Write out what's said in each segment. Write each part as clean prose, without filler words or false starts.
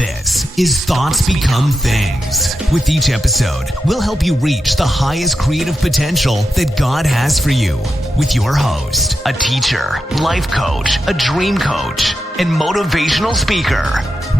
This is Thoughts Become Things. With each episode, we'll help you reach the highest creative potential that God has for you. With your host, a teacher, life coach, a dream coach, and motivational speaker,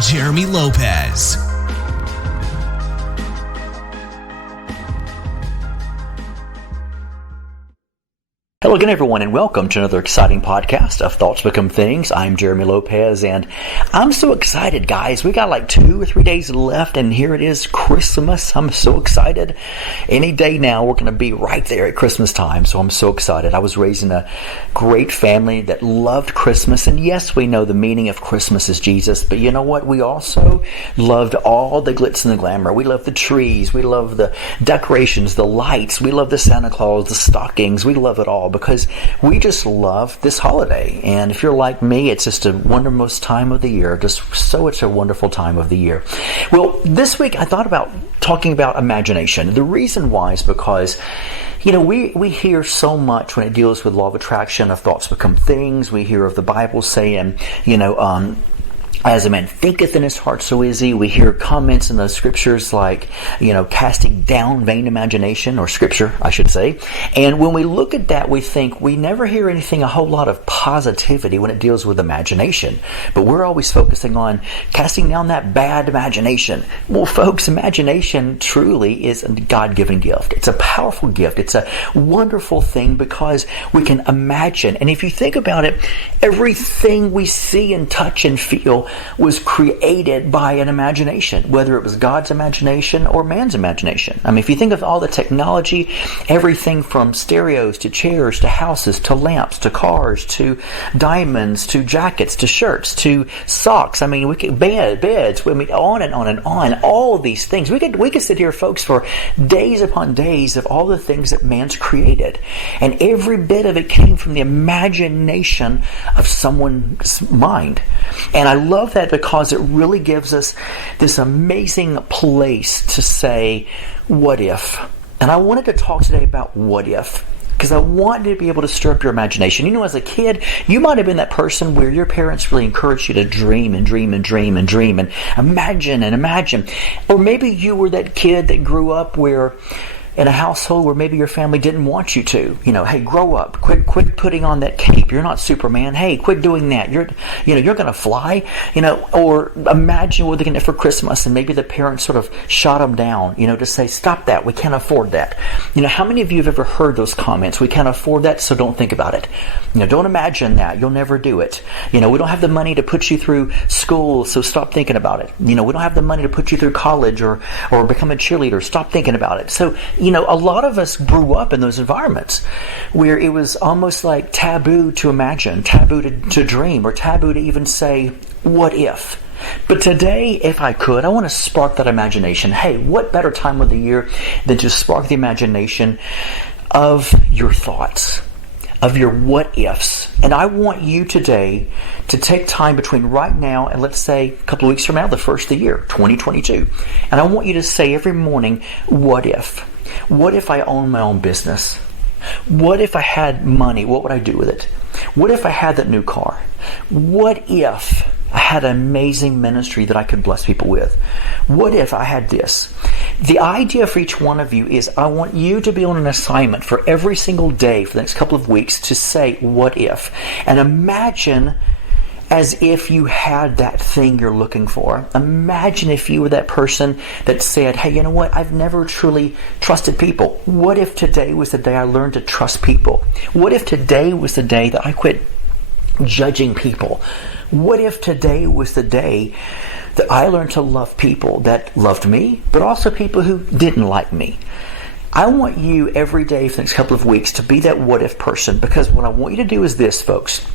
Jeremy Lopez. Hello again, everyone, and welcome to another exciting podcast of Thoughts Become Things. I'm Jeremy Lopez, and I'm so excited, guys. We got like 2 or 3 days left, and here it is, Christmas. I'm so excited. Any day now, we're going to be right there at Christmas time, so I'm so excited. I was raised in a great family that loved Christmas, and yes, we know the meaning of Christmas is Jesus, but you know what? We also loved all the glitz and the glamour. We love the trees. We love the decorations, the lights. We love the Santa Claus, the stockings. We love it all, because we just love this holiday. And if you're like me, it's just a wonderful time of the year. Just such a wonderful time of the year. Well, this week I thought about talking about imagination. The reason why is because we hear so much when it deals with law of attraction, of thoughts become things. We hear of the Bible saying, as a man thinketh in his heart, so is he. We hear comments in the scriptures like, casting down vain imagination, or scripture, I should say. And when we look at that, we think we never hear anything, a whole lot of positivity when it deals with imagination. But we're always focusing on casting down that bad imagination. Well, folks, imagination truly is a God-given gift. It's a powerful gift. It's a wonderful thing because we can imagine. And if you think about it, everything we see and touch and feel was created by an imagination, whether it was God's imagination or man's imagination. I mean, if you think of all the technology, everything from stereos to chairs to houses to lamps to cars to diamonds to jackets to shirts to socks. I mean, we could beds. I mean, on and on and on. All of these things. We could sit here, folks, for days upon days of all the things that man's created, and every bit of it came from the imagination of someone's mind. And I love that because it really gives us this amazing place to say, what if? And I wanted to talk today about what if, because I wanted to be able to stir up your imagination. As a kid, you might have been that person where your parents really encouraged you to dream and dream and dream and dream and imagine. Or maybe you were that kid that grew up where in a household where maybe your family didn't want you to. Hey, grow up. Quit putting on that cape. You're not Superman. Hey, quit doing that. You're going to fly. Or imagine what they're going to get for Christmas, and maybe the parents sort of shot them down, to say, stop that. We can't afford that. How many of you have ever heard those comments? We can't afford that, so don't think about it. Don't imagine that. You'll never do it. We don't have the money to put you through school, so stop thinking about it. We don't have the money to put you through college or become a cheerleader. Stop thinking about it. So, a lot of us grew up in those environments where it was almost like taboo to imagine, taboo to dream, or taboo to even say, what if? But today, if I could, I want to spark that imagination. Hey, what better time of the year than to spark the imagination of your thoughts, of your what ifs. And I want you today to take time between right now and, let's say, a couple of weeks from now, the first of the year, 2022. And I want you to say every morning, what if? What if I owned my own business? What if I had money? What would I do with it? What if I had that new car? What if I had an amazing ministry that I could bless people with? What if I had this? The idea for each one of you is I want you to be on an assignment for every single day for the next couple of weeks to say, what if? And imagine as if you had that thing you're looking for. Imagine if you were that person that said, hey, you know what? I've never truly trusted people. What if today was the day I learned to trust people? What if today was the day that I quit judging people? What if today was the day that I learned to love people that loved me, but also people who didn't like me? I want you every day for the next couple of weeks to be that what if person, because what I want you to do is this, folks.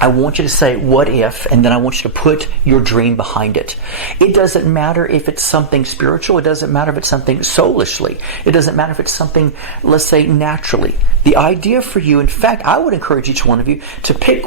I want you to say, what if, and then I want you to put your dream behind it. It doesn't matter if it's something spiritual. It doesn't matter if it's something soulishly. It doesn't matter if it's something, let's say, naturally. The idea for you, in fact, I would encourage each one of you to pick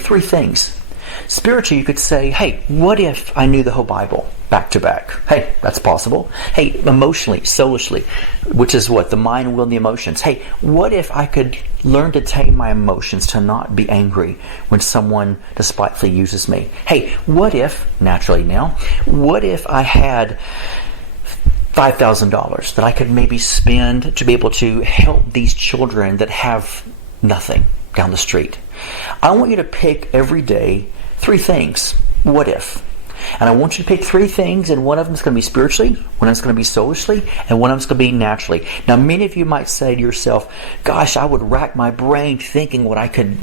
3 things. Spiritually, you could say, hey, what if I knew the whole Bible back to back? Hey, that's possible. Hey, emotionally, soulishly, which is what? The mind, will, and the emotions. Hey, what if I could learn to tame my emotions to not be angry when someone despitefully uses me? Hey, what if, naturally now, what if I had $5,000 that I could maybe spend to be able to help these children that have nothing down the street? I want you to pick every day 3 things. What if? And I want you to pick 3 things, and one of them is going to be spiritually, one of them is going to be soulishly, and one of them is going to be naturally. Now, many of you might say to yourself, gosh, I would rack my brain thinking what I could,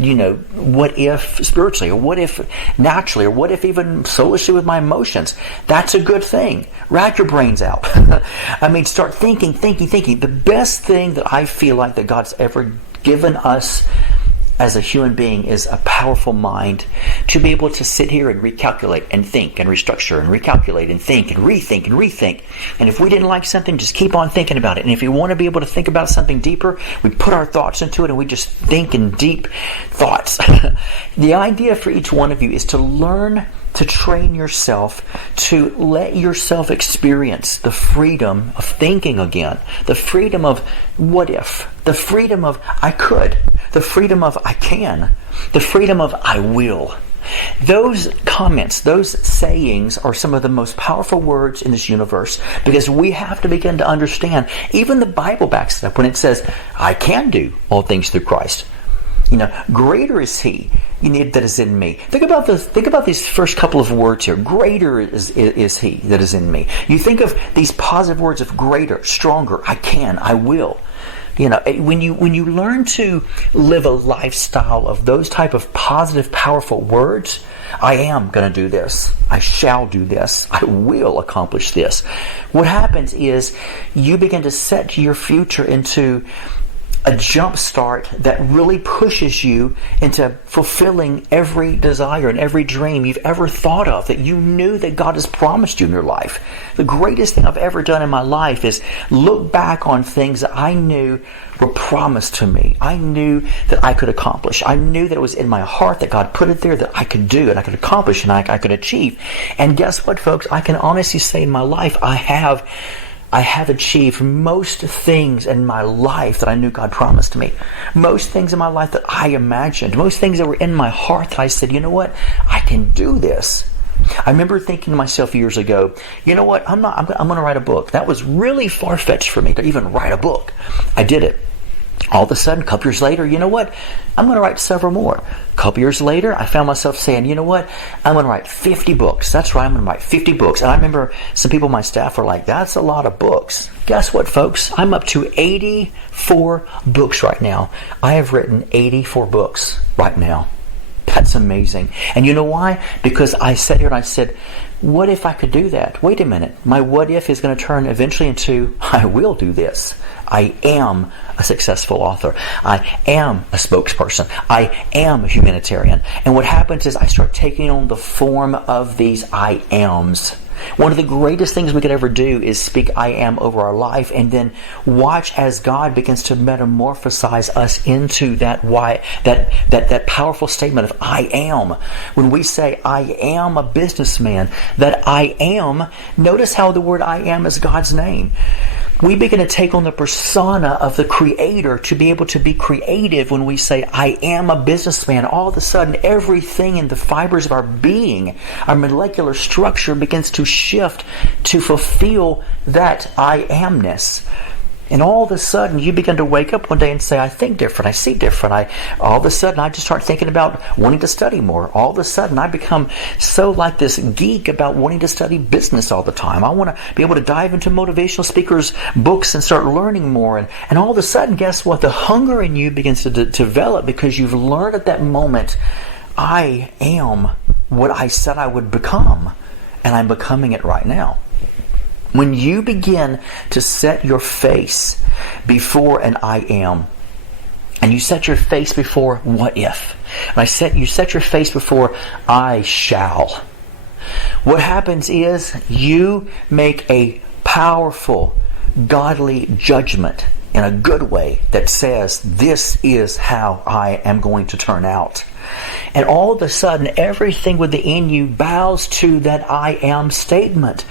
what if spiritually, or what if naturally, or what if even soulishly with my emotions. That's a good thing. Rack your brains out. I mean, start thinking. The best thing that I feel like that God's ever given us as a human being is a powerful mind to be able to sit here and recalculate and think and restructure and recalculate and think and rethink. And if we didn't like something, just keep on thinking about it. And if you want to be able to think about something deeper, we put our thoughts into it and we just think in deep thoughts. The idea for each one of you is to learn to train yourself to let yourself experience the freedom of thinking again, the freedom of what if, the freedom of I could, the freedom of I can, the freedom of I will. Those comments, those sayings are some of the most powerful words in this universe, because we have to begin to understand, even the Bible backs it up when it says, I can do all things through Christ. Greater is He that is in me. Think about these first couple of words here. Greater is He that is in me. You think of these positive words of greater, stronger, I can, I will. When you learn to live a lifestyle of those type of positive, powerful words, I am going to do this. I shall do this. I will accomplish this. What happens is you begin to set your future into a jump start that really pushes you into fulfilling every desire and every dream you've ever thought of, that you knew that God has promised you in your life. The greatest thing I've ever done in my life is look back on things that I knew were promised to me. I knew that I could accomplish. I knew that it was in my heart that God put it there that I could do and I could accomplish and I could achieve. And guess what, folks? I can honestly say in my life I have achieved most things in my life that I knew God promised me. Most things in my life that I imagined. Most things that were in my heart that I said, you know what? I can do this. I remember thinking to myself years ago, you know what? I'm going to write a book. That was really far-fetched for me to even write a book. I did it. All of a sudden, a couple years later, you know what? I'm going to write several more. A couple years later, I found myself saying, you know what? I'm going to write 50 books. That's right, I'm going to write 50 books. And I remember some people on my staff were like, that's a lot of books. Guess what, folks? I'm up to 84 books right now. I have written 84 books right now. That's amazing. And you know why? Because I sat here and I said, what if I could do that? Wait a minute. My what if is going to turn eventually into I will do this. I am a successful author. I am a spokesperson. I am a humanitarian. And what happens is I start taking on the form of these I ams. One of the greatest things we could ever do is speak I am over our life and then watch as God begins to metamorphosize us into that powerful statement of I am. When we say I am a businessman, that I am, notice how the word I am is God's name. We begin to take on the persona of the Creator to be able to be creative. When we say, I am a businessman, all of a sudden everything in the fibers of our being, our molecular structure begins to shift to fulfill that I amness. And all of a sudden, you begin to wake up one day and say, I think different, I see different. All of a sudden, I just start thinking about wanting to study more. All of a sudden, I become so like this geek about wanting to study business all the time. I want to be able to dive into motivational speakers' books and start learning more. And all of a sudden, guess what? The hunger in you begins to develop because you've learned at that moment, I am what I said I would become. And I'm becoming it right now. When you begin to set your face before an I am, and you set your face before what if, and you set your face before I shall, what happens is you make a powerful, godly judgment in a good way that says, this is how I am going to turn out. And all of a sudden, everything within you bows to that I am statement.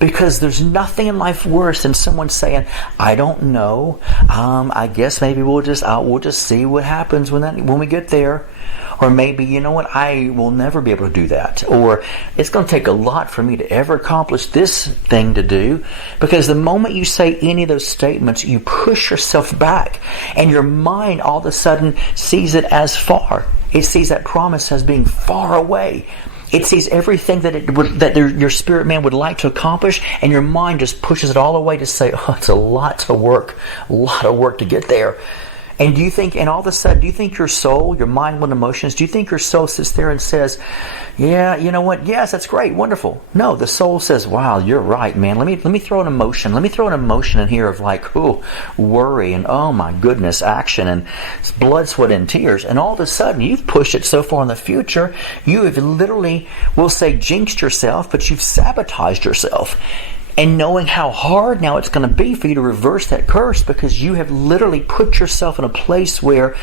Because there's nothing in life worse than someone saying, I don't know. I guess maybe we'll just see what happens when we get there. Or maybe, you know what, I will never be able to do that. Or it's going to take a lot for me to ever accomplish this thing to do. Because the moment you say any of those statements, you push yourself back. And your mind all of a sudden sees it as far. It sees that promise as being far away. It sees everything that your spirit man would like to accomplish, and your mind just pushes it all away to say, oh, it's a lot of work to get there. And all of a sudden, do you think your soul, your mind, will, and emotions, do you think your soul sits there and says, yeah, you know what, yes, that's great, wonderful. No, the soul says, wow, you're right, man. Let me throw an emotion. Let me throw an emotion in here of like, worry, and oh my goodness, action, and blood, sweat, and tears. And all of a sudden, you've pushed it so far in the future, you have literally, we'll say, jinxed yourself, but you've sabotaged yourself. And knowing how hard now it's going to be for you to reverse that curse, because you have literally put yourself in a place where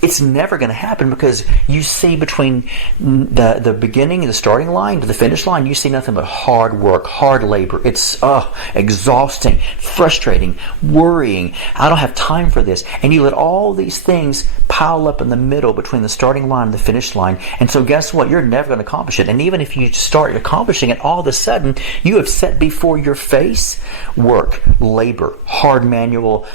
it's never going to happen, because you see between the beginning, the starting line, to the finish line, you see nothing but hard work, hard labor. It's exhausting, frustrating, worrying. I don't have time for this. And you let all these things pile up in the middle between the starting line and the finish line. And so guess what? You're never going to accomplish it. And even if you start accomplishing it, all of a sudden, you have set before your face work, labor, hard manual,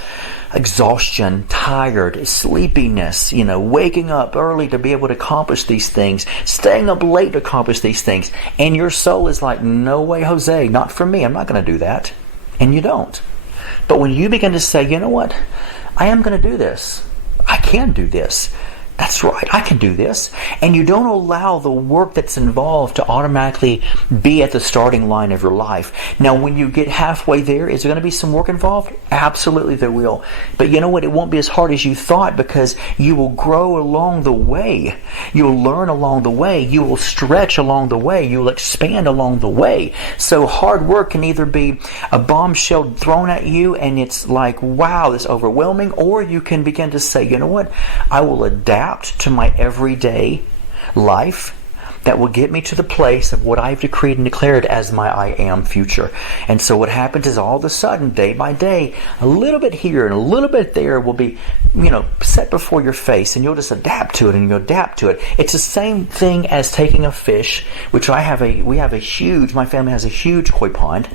exhaustion, tired, sleepiness, waking up early to be able to accomplish these things, staying up late to accomplish these things. And your soul is like, no way, Jose, not for me. I'm not going to do that. And you don't. But when you begin to say, you know what? I am going to do this. I can do this. That's right, I can do this. And you don't allow the work that's involved to automatically be at the starting line of your life. Now, when you get halfway there, is there going to be some work involved? Absolutely there will. But you know what? It won't be as hard as you thought, because you will grow along the way. You'll learn along the way. You will stretch along the way. You will expand along the way. So hard work can either be a bombshell thrown at you and it's like, wow, this is overwhelming. Or you can begin to say, you know what? I will adapt to my everyday life that will get me to the place of what I've decreed and declared as my I am future. And so what happens is, all of a sudden, day by day, a little bit here and a little bit there will be, set before your face, and you'll just adapt to it, and you'll adapt to it. It's the same thing as taking a fish, which my family has a huge koi pond,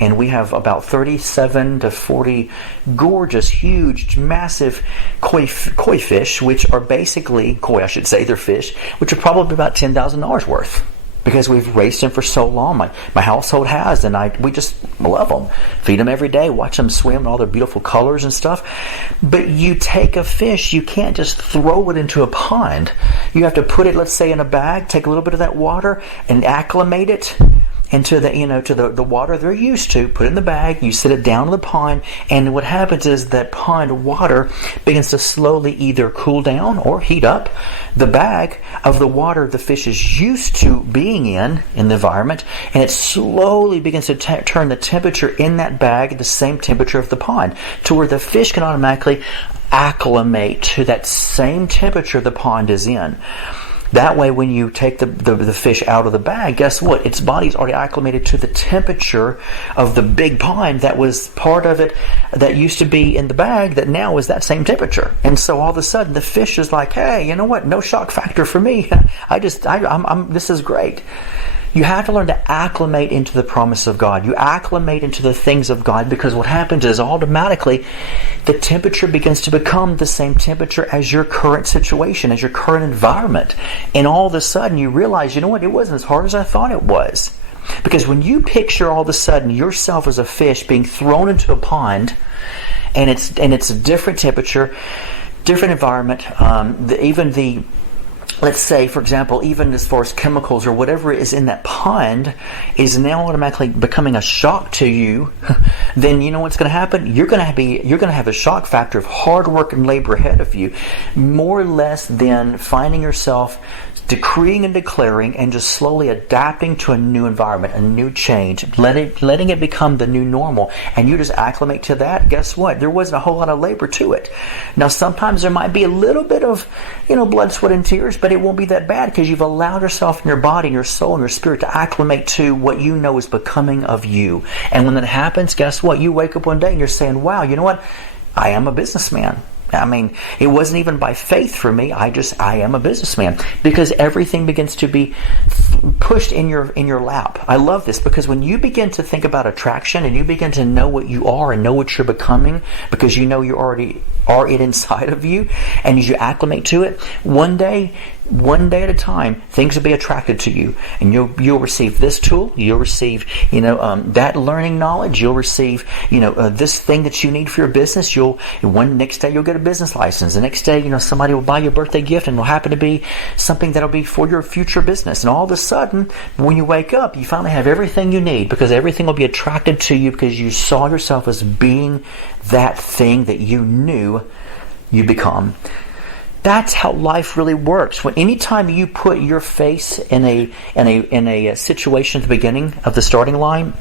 and we have about 37 to 40 gorgeous, huge, massive koi fish, which are basically, they're fish, which are probably about $10,000 worth, because we've raised them for so long. My household has, and we just love them. Feed them every day, watch them swim in all their beautiful colors and stuff. But you take a fish, you can't just throw it into a pond. You have to put it, let's say, in a bag, take a little bit of that water and acclimate it into the water they're used to, put it in the bag, you set it down in the pond, and what happens is that pond water begins to slowly either cool down or heat up the bag of the water the fish is used to being in the environment, and it slowly begins to turn the temperature in that bag the same temperature of the pond, to where the fish can automatically acclimate to that same temperature the pond is in. That way, when you take the fish out of the bag, guess what? Its body's already acclimated to the temperature of the big pond that was part of it, that used to be in the bag, that now is that same temperature. And so all of a sudden, the fish is like, hey, you know what? No shock factor for me. This is great. You have to learn to acclimate into the promise of God. You acclimate into the things of God, because what happens is, automatically the temperature begins to become the same temperature as your current situation, as your current environment. And all of a sudden you realize, you know what, it wasn't as hard as I thought it was. Because when you picture all of a sudden yourself as a fish being thrown into a pond, and it's a different temperature, different environment, let's say, for example, even as far as chemicals or whatever is in that pond is now automatically becoming a shock to you, then you know what's going to happen? You're going to have a shock factor of hard work and labor ahead of you, more or less than finding yourself decreeing and declaring and just slowly adapting to a new environment, a new change, letting it become the new normal, and you just acclimate to that, guess what? There wasn't a whole lot of labor to it. Now, sometimes there might be a little bit of, blood, sweat, and tears, but it won't be that bad because you've allowed yourself and your body and your soul and your spirit to acclimate to what you know is becoming of you. And when that happens, guess what? You wake up one day and you're saying, wow, you know what? I am a businessman. I mean, it wasn't even by faith for me. I am a businessman, because everything begins to be pushed in your lap. I love this, because when you begin to think about attraction and you begin to know what you are and know what you're becoming, because you know you already are it inside of you, and as you acclimate to it, one day at a time, things will be attracted to you, and you'll receive this tool, you'll receive that learning knowledge, you'll receive this thing that you need for your business. Next day you'll get a business license. The next day somebody will buy you a birthday gift, and it'll happen to be something that'll be for your future business. And all of a sudden, when you wake up, you finally have everything you need, because everything will be attracted to you because you saw yourself as being that thing that you knew you become. That's how life really works. When anytime you put your face in a situation at the beginning of the starting line,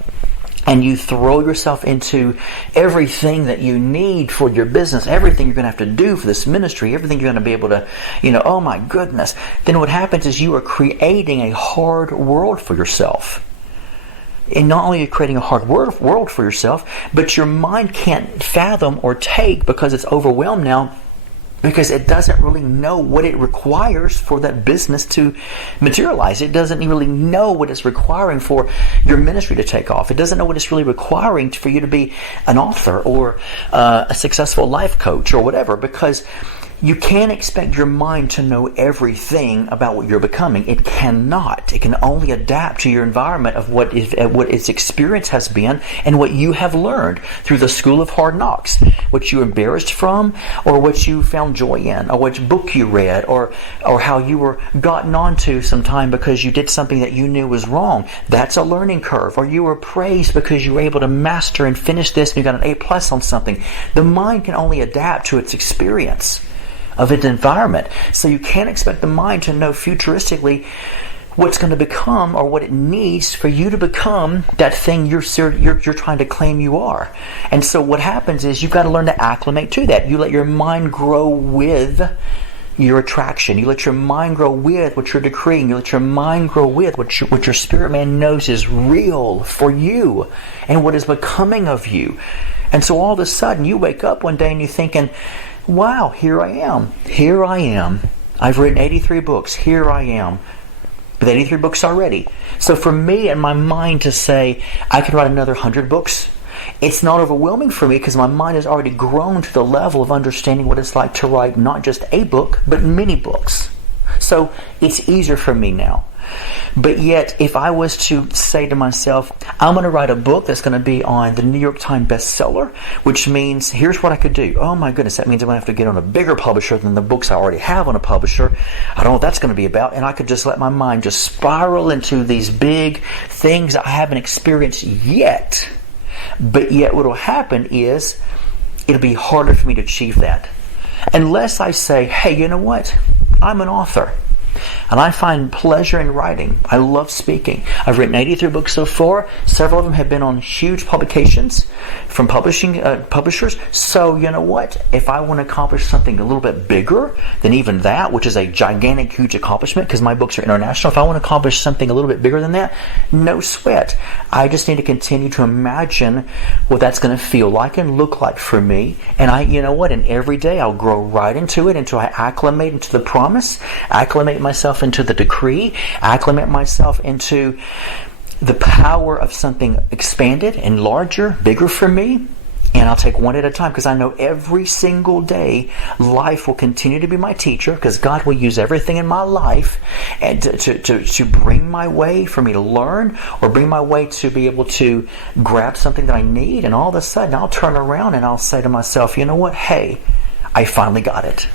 and you throw yourself into everything that you need for your business, everything you're going to have to do for this ministry, everything you're going to be able to, oh my goodness, then what happens is you are creating a hard world for yourself. And not only are you creating a hard world for yourself, but your mind can't fathom or take, because it's overwhelmed now, because it doesn't really know what it requires for that business to materialize. It doesn't really know what it's requiring for your ministry to take off. It doesn't know what it's really requiring for you to be an author or a successful life coach or whatever, because you can't expect your mind to know everything about what you're becoming. It cannot. It can only adapt to your environment of what its experience has been and what you have learned through the school of hard knocks, what you embarrassed from, or what you found joy in, or which book you read, or how you were gotten onto sometime because you did something that you knew was wrong. That's a learning curve. Or you were praised because you were able to master and finish this and you got an A+ on something. The mind can only adapt to its experience of its environment. So you can't expect the mind to know futuristically what's going to become or what it needs for you to become that thing you're trying to claim you are. And so what happens is you've got to learn to acclimate to that. You let your mind grow with your attraction. You let your mind grow with what you're decreeing. You let your mind grow with what your spirit man knows is real for you and what is becoming of you. And so all of a sudden you wake up one day and you're thinking, wow, here I am. I've written 83 books. Here I am. With 83 books already. So for me and my mind to say, I could write another 100 books, it's not overwhelming for me, because my mind has already grown to the level of understanding what it's like to write not just a book, but many books. So it's easier for me now. But yet, if I was to say to myself, I'm going to write a book that's going to be on the New York Times bestseller, which means, here's what I could do. Oh my goodness, that means I'm going to have to get on a bigger publisher than the books I already have on a publisher. I don't know what that's going to be about. And I could just let my mind just spiral into these big things I haven't experienced yet. But yet what will happen is, it'll be harder for me to achieve that. Unless I say, hey, you know what? I'm an author. And I find pleasure in writing. I love speaking. I've written 83 books so far. Several of them have been on huge publications from publishers. So you know what? If I want to accomplish something a little bit bigger than even that, which is a gigantic, huge accomplishment, because my books are international, if I want to accomplish something a little bit bigger than that, no sweat. I just need to continue to imagine what that's going to feel like and look like for me. And you know what? And every day I'll grow right into it until I acclimate into the promise, acclimate myself into the decree, acclimate myself into the power of something expanded and larger, bigger for me. And I'll take one at a time, because I know every single day life will continue to be my teacher, because God will use everything in my life and to bring my way for me to learn, or bring my way to be able to grab something that I need. And all of a sudden I'll turn around and I'll say to myself, you know what? Hey, I finally got it.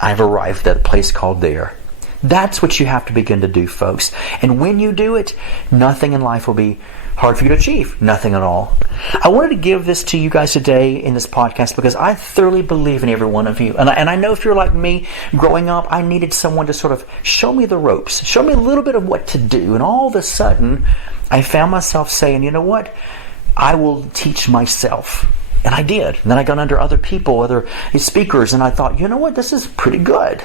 I've arrived at a place called there. That's what you have to begin to do, folks. And when you do it, nothing in life will be hard for you to achieve. Nothing at all. I wanted to give this to you guys today in this podcast because I thoroughly believe in every one of you. And I know if you're like me, growing up, I needed someone to sort of show me the ropes, show me a little bit of what to do. And all of a sudden, I found myself saying, you know what? I will teach myself. And I did. And then I got under other people, other speakers, and I thought, you know what? This is pretty good.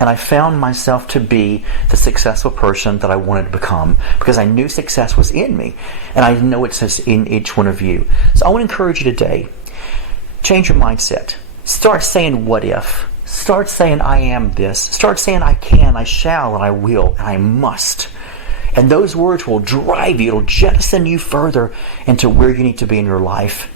And I found myself to be the successful person that I wanted to become because I knew success was in me. And I know it's in each one of you. So I want to encourage you today, change your mindset. Start saying what if. Start saying I am this. Start saying I can, I shall, and I will, and I must. And those words will drive you, it'll jettison you further into where you need to be in your life.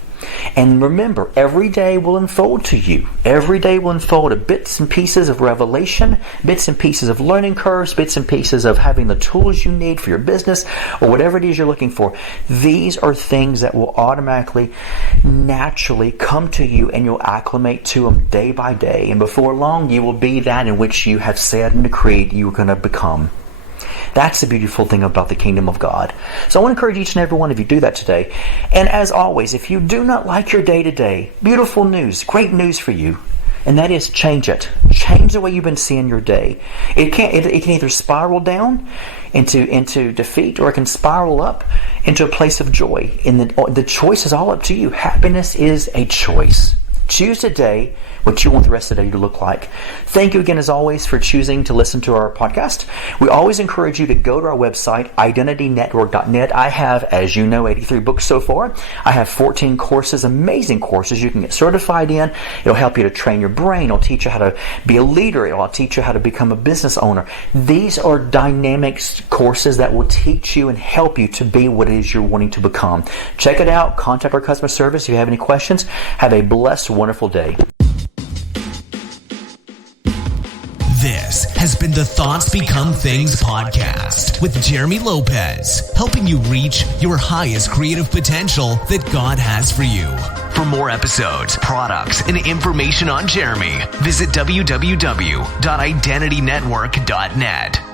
And remember, every day will unfold to you. Every day will unfold of bits and pieces of revelation, bits and pieces of learning curves, bits and pieces of having the tools you need for your business or whatever it is you're looking for. These are things that will automatically, naturally come to you and you'll acclimate to them day by day. And before long, you will be that in which you have said and decreed you are going to become. That's the beautiful thing about the kingdom of God. So I want to encourage each and every one of you to do that today. And as always, if you do not like your day today, beautiful news, great news for you. And that is change it. Change the way you've been seeing your day. It can either spiral down into defeat or it can spiral up into a place of joy. And the choice is all up to you. Happiness is a choice. Choose today what you want the rest of the day to look like. Thank you again, as always, for choosing to listen to our podcast. We always encourage you to go to our website, identitynetwork.net. I have, as you know, 83 books so far. I have 14 courses, amazing courses you can get certified in. It'll help you to train your brain. It'll teach you how to be a leader. It'll teach you how to become a business owner. These are dynamic courses that will teach you and help you to be what it is you're wanting to become. Check it out. Contact our customer service if you have any questions. Have a blessed, wonderful day. This has been the Thoughts Become Things podcast with Jeremy Lopez, helping you reach your highest creative potential that God has for you. For more episodes, products, and information on Jeremy, visit www.identitynetwork.net.